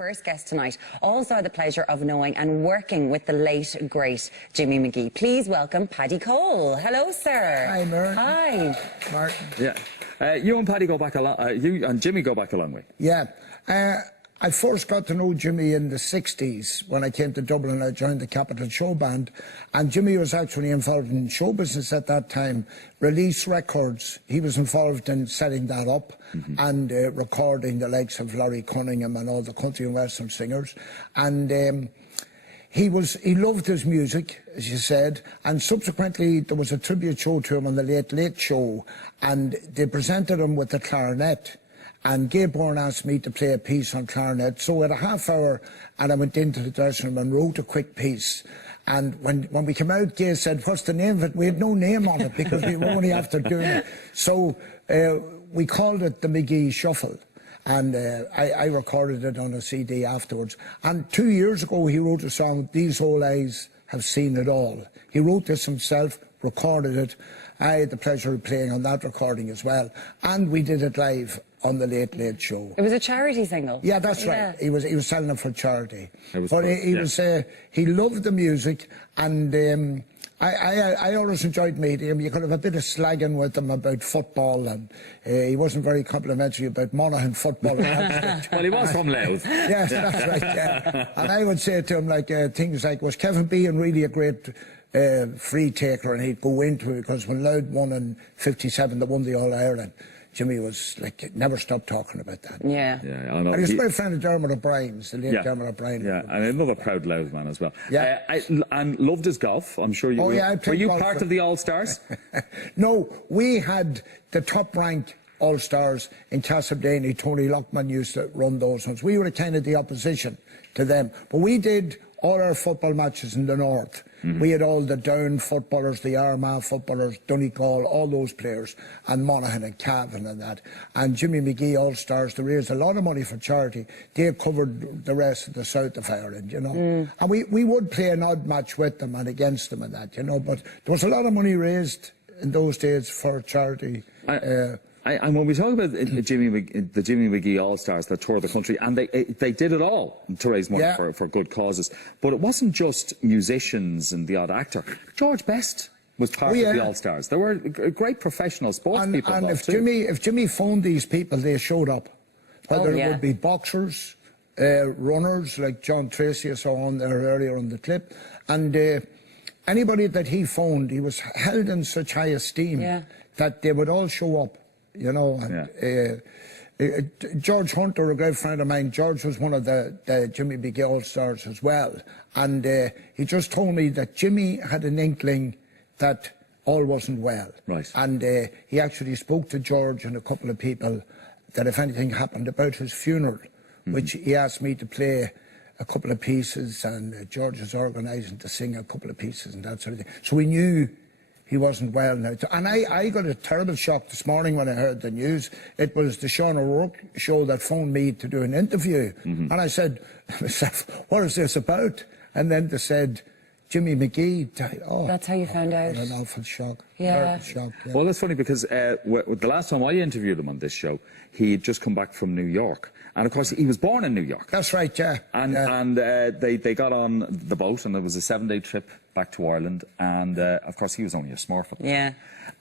First guest tonight also had the pleasure of knowing and working with the late, great Jimmy Magee. Please welcome Paddy Cole. Hello, sir. Hi, Martin. Hi. Martin. Yeah. You and Paddy go back a long you and Jimmy go back a long way. Yeah. I first got to know Jimmy in the 60s when I came to Dublin. I joined the Capital Show Band, and Jimmy was actually involved in show business at that time. Release Records, he was involved in setting that up and recording the likes of Larry Cunningham and all the country and western singers. And he loved his music, as you said, and subsequently there was a tribute show to him on the Late Late Show, and they presented him with the clarinet. And Gabe Bourne asked me to play a piece on clarinet. So at a half hour, and I went into the dressing room and wrote a quick piece. And when we came out, Gabe said, "What's the name of it?" We had no name on it because we were only after doing it. So we called it the Magee Shuffle. And I recorded it on a CD afterwards. And 2 years ago, he wrote a song, "These Old Eyes Have Seen It All." He wrote this himself, recorded it. I had the pleasure of playing on that recording as well. And we did it live on the Late Late Show. It was a charity single. Yeah, that's right. He was selling it for charity. But he loved the music, and I always enjoyed meeting him. You could have a bit of slagging with him about football, and he wasn't very complimentary about Monaghan football. Well, he was from Louth. Yes, that's right. Yeah. And I would say to him things like, was Kevin Behan really a great free taker? And he'd go into it because when Louth won in '57, they won the All Ireland. Jimmy was never stopped talking about that. Yeah. Yeah, I know. And he was a very friend of Dermot O'Brien's, the late Dermot O'Brien. Yeah, and another proud Louth man as well. Yeah. And loved his golf, I'm sure you were. Yeah, were you part of the All-Stars? No, we had the top-ranked All-Stars in Castleblaney. Tony Lockman used to run those ones. We were kind of the opposition to them. But we did all our football matches in the north. We had all the Down footballers, the Armagh footballers, Donegal, all those players, and Monaghan and Cavan and that. And Jimmy Magee All-Stars, they raised a lot of money for charity. They covered the rest of the south of Ireland, you know. And we would play an odd match with them and against them and that, you know. But there was a lot of money raised in those days for charity. And when we talk about the Jimmy Magee All-Stars that toured the country, and they did it all to raise money for good causes, but it wasn't just musicians and the odd actor. George Best was part of the All-Stars. There were great professional sports people involved too. If Jimmy phoned these people, they showed up. Whether it would be boxers, runners like John Tracy, I saw on there earlier on the clip, and anybody that he phoned, he was held in such high esteem that they would all show up. You know, and George Hunter, a great friend of mine, George was one of the Jimmy Magee All-Stars as well. And he just told me that Jimmy had an inkling that all wasn't well. Right. And he actually spoke to George and a couple of people that if anything happened about his funeral, which he asked me to play a couple of pieces, and George was organising to sing a couple of pieces and that sort of thing. So we knew he wasn't well now. And I got a terrible shock this morning when I heard the news. It was the Sean O'Rourke show that phoned me to do an interview. And I said, what is this about? And then they said, Jimmy Magee died. Oh, that's how you found out. An awful shock. Yeah. Shock, yeah. Well, that's funny because the last time I interviewed him on this show, he'd just come back from New York. And of course, he was born in New York. That's right, yeah. And they got on the boat, and it was a 7-day trip back to Ireland. And of course, he was only a smurf. Yeah.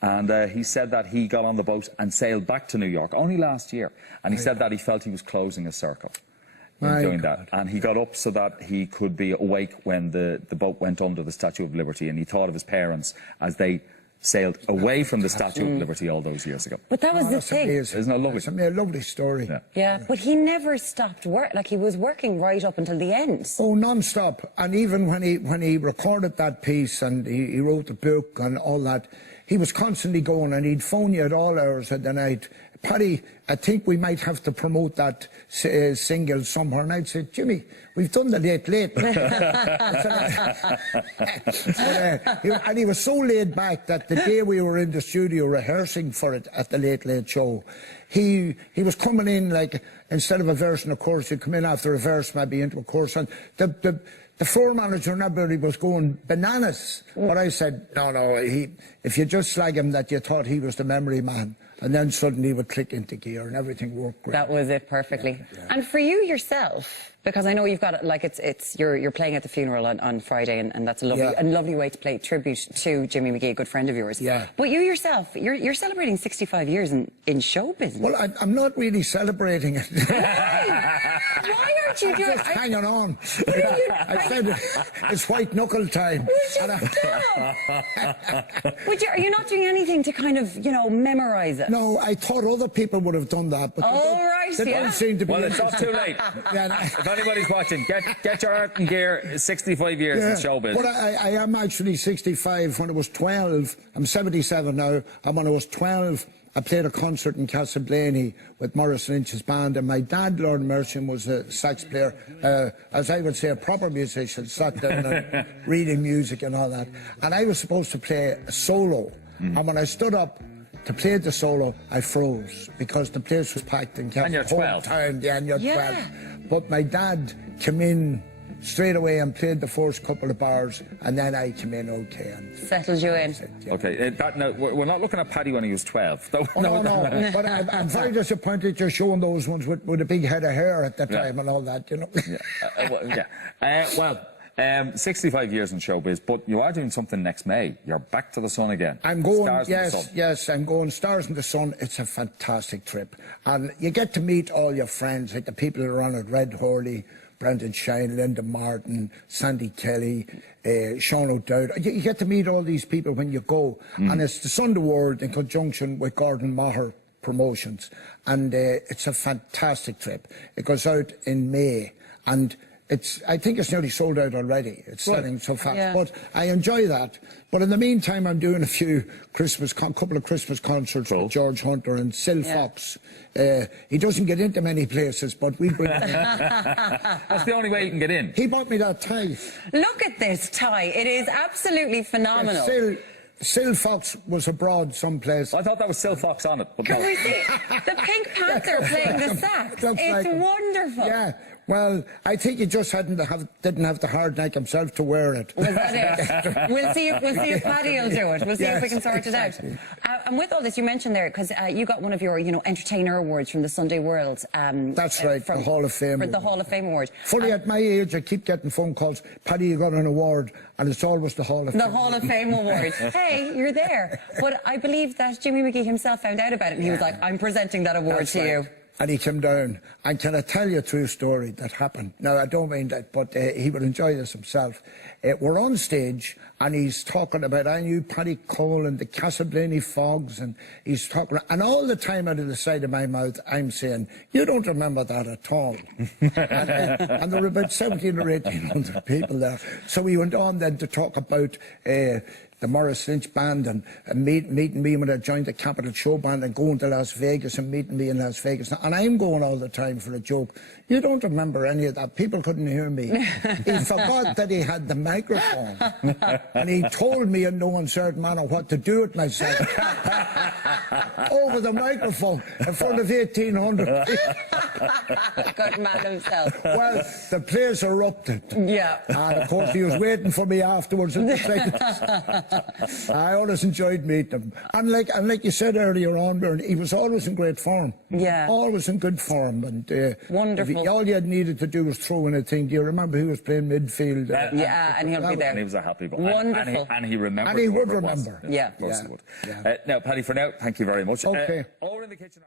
And he said that he got on the boat and sailed back to New York only last year. And he said that he felt he was closing a circle in doing that. And he got up so that he could be awake when the boat went under the Statue of Liberty. And he thought of his parents as they sailed away from the Statue of Liberty all those years ago. But that was the thing. Amazing. Isn't that lovely? It's a lovely story. Yeah, but he never stopped work. Like, he was working right up until the end. Oh, non-stop. And even when he recorded that piece and he wrote the book and all that, he was constantly going, and he'd phone you at all hours of the night. Paddy, I think we might have to promote that single somewhere. And I'd say, Jimmy, we've done the Late Late. And he was so laid back that the day we were in the studio rehearsing for it at the Late Late Show, he was coming in like, instead of a verse and a chorus, he'd come in after a verse, maybe into a chorus. And the floor manager and everybody was going bananas. But I said, no, if you just slag him that you thought he was the memory man, and then suddenly he would click into gear and everything worked great. That was it perfectly. And for you yourself, Because I know you've got like you're playing at the funeral on Friday, and that's a lovely way to pay tribute to Jimmy Magee, a good friend of yours. Yeah. But you yourself, you're celebrating 65 years in show business. Well, I'm not really celebrating it. Why aren't you doing? Just hanging on. I said it's white knuckle time. Are you not doing anything to kind of memorise it? No, I thought other people would have done that, but they don't seem to be. Well, it's not too late. If anybody's watching, get your art and gear. 65 years in showbiz. But I am actually 65. When I was 12, I'm 77 now, and when I was 12, I played a concert in Castleblaney with Maurice Lynch's band, and my dad, Lord Merchant, was a sax player, as I would say, a proper musician, sat down and reading music and all that. And I was supposed to play a solo, and when I stood up to play the solo, I froze because the place was packed and kept and you're 12. Time. Yeah, and you're 12. But my dad came in straight away and played the first couple of bars, and then I came in okay. And settled you in. Okay, no, we're not looking at Paddy when he was 12. No. But I'm very disappointed you're showing those ones with a big head of hair at the time and all that, 65 years in showbiz, but you are doing something next May. You're back to the Sun again. I'm going, Stars in the Sun. yes, I'm going Stars in the Sun. It's a fantastic trip. And you get to meet all your friends, like the people who are on it, Red Hurley, Brendan Shine, Linda Martin, Sandy Kelly, Sean O'Dowd. You get to meet all these people when you go. And it's the Sunday World in conjunction with Gordon Maher Promotions. And it's a fantastic trip. It goes out in May. And I think it's nearly sold out already. It's selling so fast. Yeah. But I enjoy that. But in the meantime, I'm doing a few couple of Christmas concerts with George Hunter and Sil Fox. He doesn't get into many places, but we bring him in. That's the only way you can get in. He bought me that tie. Look at this tie. It is absolutely phenomenal. Sil Fox was abroad someplace. I thought that was Sil Fox on it. But Can we see the Pink Panther playing the sax? It's wonderful. Yeah. Well, I think he just didn't have the hard neck himself to wear it. Was that it? We'll see if Paddy will do it. We'll see if we can sort it out. And with all this, you mentioned there, because you got one of your, Entertainer Awards from the Sunday World. That's right, the Hall of Fame. For the Hall of Fame Award. Funny, at my age, I keep getting phone calls, Paddy, you got an award, and it's always the Hall of Fame. The Hall of Fame Award. Hey, you're there. But I believe that Jimmy Magee himself found out about it, and he was like, I'm presenting that award to you. And he came down, and can I tell you a true story that happened? Now, I don't mean that, but he would enjoy this himself. We're on stage, and he's talking about, I knew Paddy Cole and the Castleblaney Fogs, and he's talking, and all the time out of the side of my mouth, I'm saying, you don't remember that at all. and there were about 17 or 1800 people there. So we went on then to talk about the Maurice Lynch band and meeting me when I joined the Capitol Show band and going to Las Vegas and meeting me in Las Vegas. And I'm going all the time for a joke. You don't remember any of that. People couldn't hear me. He forgot that he had the microphone. And he told me in no uncertain manner what to do with myself. Over the microphone in front of 1,800 people. Good man himself. Well, the place erupted. Yeah. And of course he was waiting for me afterwards at the second. I always enjoyed meeting him. And like you said earlier on, Bern, he was always in great form. Yeah. Always in good form. And wonderful. All you had needed to do was throw in a thing. Do you remember he was playing midfield? Yeah, and he'll be there. And he was a happy boy. Wonderful. And he remembered. And he would remember. Yeah, of course he would. Now, Paddy, for now, thank you very much. Okay. Over in the kitchen.